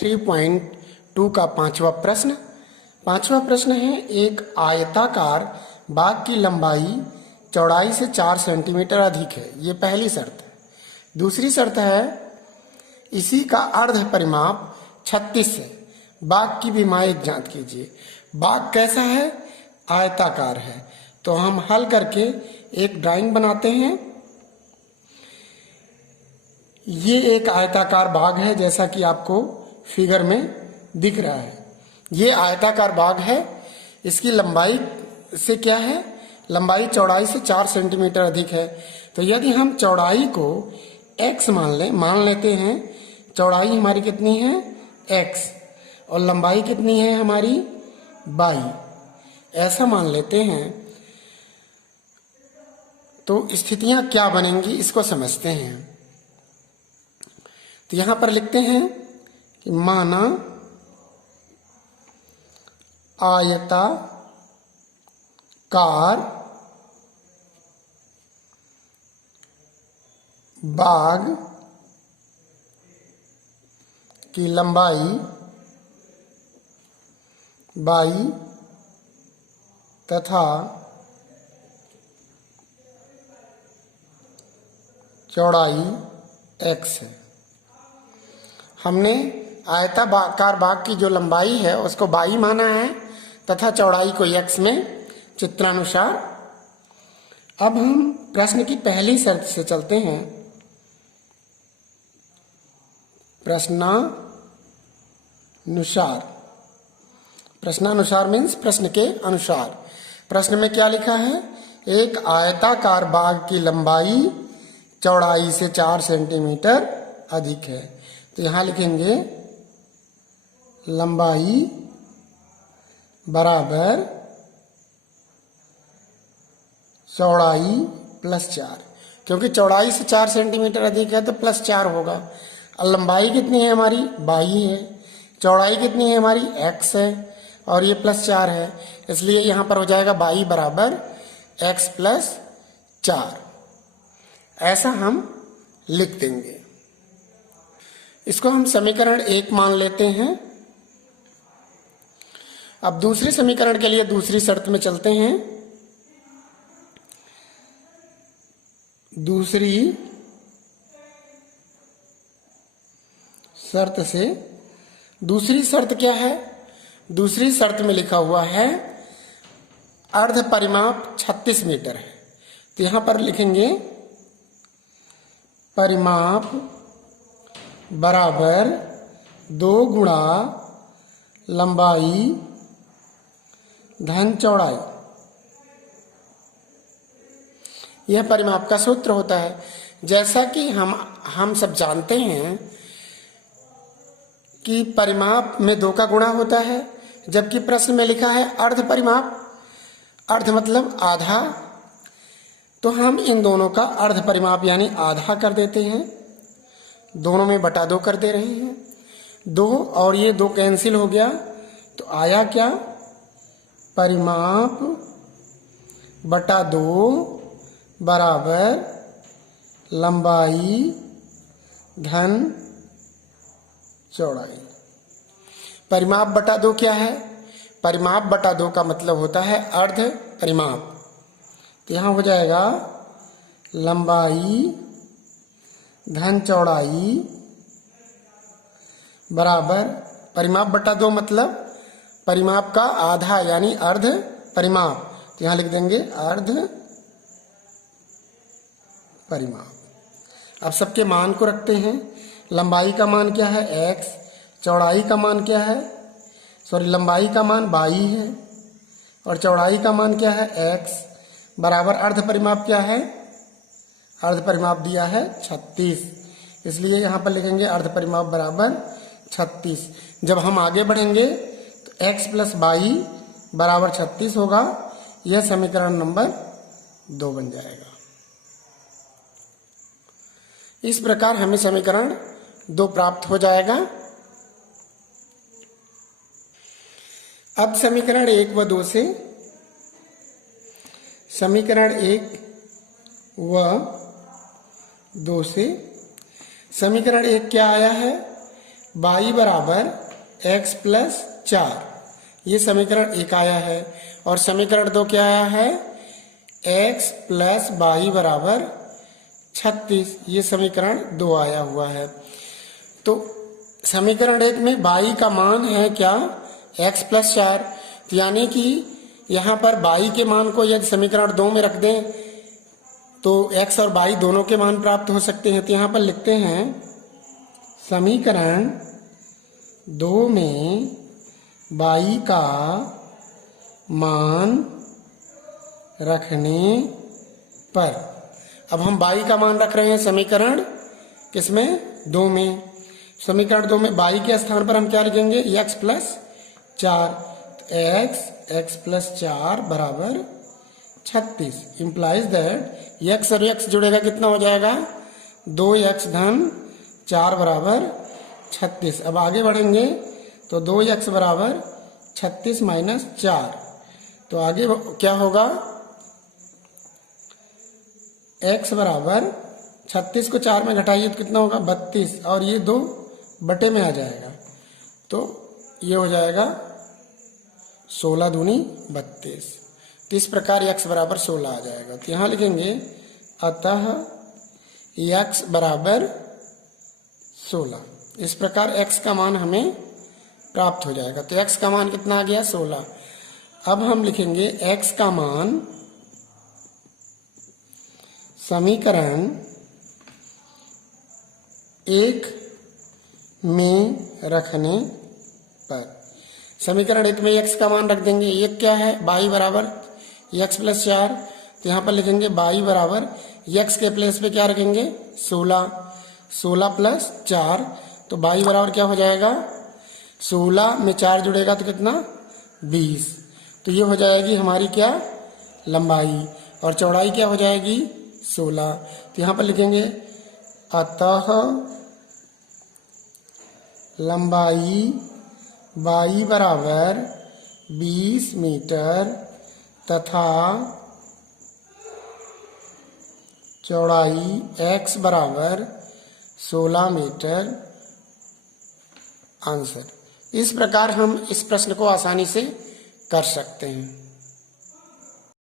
3.2 का पांचवा प्रश्न। पांचवा प्रश्न है, एक आयताकार बाग की लंबाई चौड़ाई से 4 सेंटीमीटर अधिक है। ये पहली शर्त है। दूसरी शर्त है, इसी का अर्ध परिमाप 36 है। बाग की विमायक जांच कीजिए। बाग कैसा है? आयताकार है। तो हम हल करके एक ड्राइंग बनाते हैं। ये एक आयताकार बाग है, जैसा कि आपको फिगर में दिख रहा है। ये आयताकार बाग है। इसकी लंबाई से क्या है? लंबाई चौड़ाई से 4 सेंटीमीटर अधिक है। तो यदि हम चौड़ाई को x मान लेते हैं। चौड़ाई हमारी कितनी है? x, और लंबाई कितनी है हमारी? y, ऐसा मान लेते हैं। तो स्थितियां क्या बनेंगी इसको समझते हैं। तो यहां पर लिखते हैं कि माना आयताकार बाग की लंबाई y तथा चौड़ाई x है। हमने आयताकार बाग की जो लंबाई है उसको y माना है तथा चौड़ाई को x में चित्रानुसार। अब हम प्रश्न की पहली शर्त से चलते हैं। प्रश्नानुसार मीन्स प्रश्न के अनुसार। प्रश्न में क्या लिखा है? एक आयताकार बाग की लंबाई चौड़ाई से 4 सेंटीमीटर अधिक है। तो यहां लिखेंगे लंबाई बराबर चौड़ाई प्लस 4, क्योंकि चौड़ाई से 4 सेंटीमीटर अधिक है तो प्लस 4 होगा। और लंबाई कितनी है हमारी? y है। चौड़ाई कितनी है हमारी? x है, और ये प्लस 4 है, इसलिए यहां पर हो जाएगा y बराबर x प्लस 4। ऐसा हम लिख देंगे। इसको हम समीकरण 1 मान लेते हैं। अब दूसरे समीकरण के लिए दूसरी शर्त में चलते हैं। दूसरी शर्त क्या है? दूसरी शर्त में लिखा हुआ है अर्ध परिमाप 36 मीटर है। तो यहां पर लिखेंगे परिमाप बराबर 2 गुणा लंबाई धन चौड़ाई। यह परिमाप का सूत्र होता है। जैसा कि हम सब जानते हैं कि परिमाप में 2 का गुणा होता है, जबकि प्रश्न में लिखा है अर्ध परिमाप। अर्ध मतलब आधा, तो हम इन दोनों का अर्ध परिमाप यानी आधा कर देते हैं। दोनों में बटा 2 कर दे रहे हैं। 2 और ये 2 कैंसिल हो गया, तो आया क्या? परिमाप बटा 2 बराबर लंबाई धन चौड़ाई। परिमाप बटा 2 क्या है? परिमाप बटा 2 का मतलब होता है अर्ध परिमाप। तो यहां हो जाएगा लंबाई धन चौड़ाई बराबर परिमाप बटा 2 मतलब परिमाप का आधा यानी अर्ध परिमाप। तो यहां लिख देंगे अर्ध परिमाप। अब सबके मान को रखते हैं। लंबाई का मान क्या है? x। चौड़ाई का मान क्या है? लंबाई का मान y है, और चौड़ाई का मान क्या है? x बराबर अर्ध परिमाप क्या है? अर्ध परिमाप दिया है 36, इसलिए यहां पर लिखेंगे अर्ध परिमाप बराबर 36। जब हम आगे बढ़ेंगे तो x प्लस y बराबर 36 होगा। यह समीकरण नंबर 2 बन जाएगा। इस प्रकार हमें समीकरण 2 प्राप्त हो जाएगा। अब समीकरण 1 व 2 से, समीकरण 1 व 2 से समीकरण 1 क्या आया है? y बराबर x प्लस 4, ये समीकरण 1 आया है। और समीकरण 2 क्या आया है, x प्लस y बराबर 36, ये समीकरण 2 आया हुआ है। तो समीकरण 1 में y का मान है क्या, x प्लस 4, तो यानी कि यहाँ पर y के मान को यदि समीकरण 2 में रख दें तो x और y दोनों के मान प्राप्त हो सकते हैं। तो यहाँ पर लिखते हैं समीकरण 2 में y का मान रखने पर, अब हम y का मान रख रहे हैं समीकरण किसमें, 2 में। समीकरण 2 में y के स्थान पर हम क्या लिखेंगे, x प्लस 4, x प्लस 4 बराबर 36, इम्प्लाइज दैट x और x जुड़ेगा कितना हो जाएगा, 2x धन 4 बराबर 36। अब आगे बढ़ेंगे तो 2x बराबर 36 माइनस 4, तो आगे क्या होगा, x बराबर 36 को 4 में घटाइए तो कितना होगा, 32, और ये 2 बटे में आ जाएगा, तो ये हो जाएगा 16 दूनी 32। तो इस प्रकार x बराबर 16 आ जाएगा। तो यहाँ लिखेंगे अतः x बराबर 16, इस प्रकार x का मान हमें प्राप्त हो जाएगा। तो x का मान कितना आ गया, 16। अब हम लिखेंगे x का मान समीकरण 1 में रखने पर, समीकरण 1 में x का मान रख देंगे। एक क्या है, y बराबर x प्लस 4, तो यहाँ पर लिखेंगे y बराबर x के प्लेस पे क्या रखेंगे, 16 प्लस 4, तो y बराबर क्या हो जाएगा, 16 में 4 जुड़ेगा तो कितना, 20। तो ये हो जाएगी हमारी क्या, लंबाई, और चौड़ाई क्या हो जाएगी, 16। तो यहाँ पर लिखेंगे अतः लंबाई y बराबर 20 मीटर तथा चौड़ाई x बराबर 16 मीटर। आंसर। इस प्रकार हम इस प्रश्न को आसानी से कर सकते हैं।